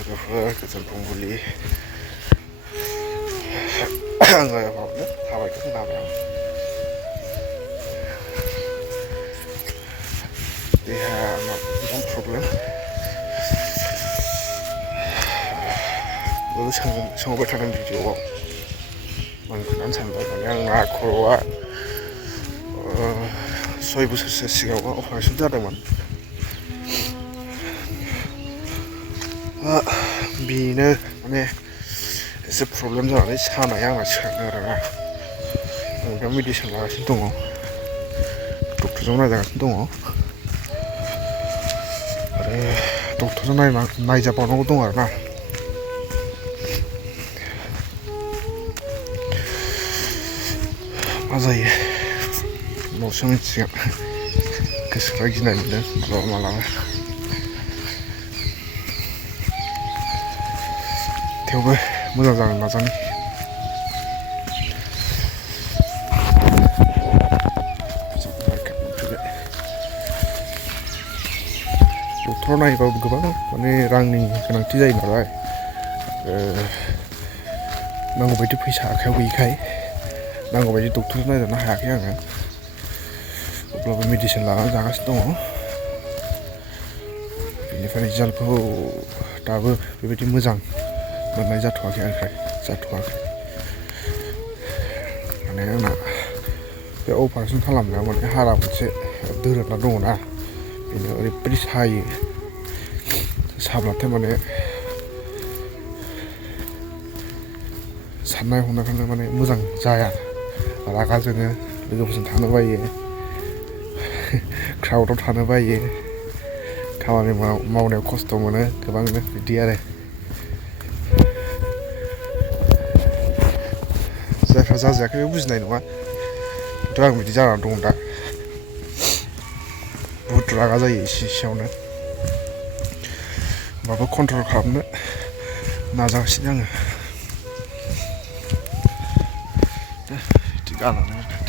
लोगोफोर गोजोन फुंबिलि आङो बावनो थाबायदों लामायाव देहा आंनाव गोबां प्रब्लेम सोंबाय थादों भिडिअ'आव आं खोन्थानो सानबाय माने आंना खर'आ 6 बोसोरसो सिगाङाव अपारेसन जादोंमोन बेनो माने एसे प्रब्लेम जानानै सानाया आंना सिखारदों आरोना आं दा मेडिसिन लागासिनो दङ डक्टरजों नायजागासिनो दङ आरो डक्टरजों नायजाबावनांगौ दं आरोना मा जायो उनावसो मिथिगोन गोसोफ्रा गिनाय मोनो मालाबा थेवबो मोजां जानो नाजानि डक्टराव नायोबाबो गोबां माने रांनि गोनांथि जायो नालाय नांगौ बायदि फैसा आखायाव गैयिखाय नांगौ बायदि डक्टरजों नायजानो हायाखै आङो अब्लाबो मेडिसिन लानानै जागासिनो दङ बेनिफ्राय रिजाल्टखौ दाबो बेबायदि मोजां मोननाय जाथ'वाखै माने आंना बे अपारेसन खालामनायाव माने हारा मोनसे दोरोदना दङना बेनो ओरैबायदि सायो साब्लाथाय माने साननाय हनायफ्रानो माने मोजां जाया रागा जोङो लोगोफोरजों थानो बायो क्राउडआव थानो बायो खामानि मावनायाव खस्थ' मोनो गोबांनो बिदि आरो जायफ्रा जाजायाखै बे बुजिनाय नङा खिन्थु आं बिदि जानानै दं दा बुहुत रागा जायो एसेयावनो होमबाबो कन्ट्रल खालामनो नाजागासिनो आङो बिदि गालाङो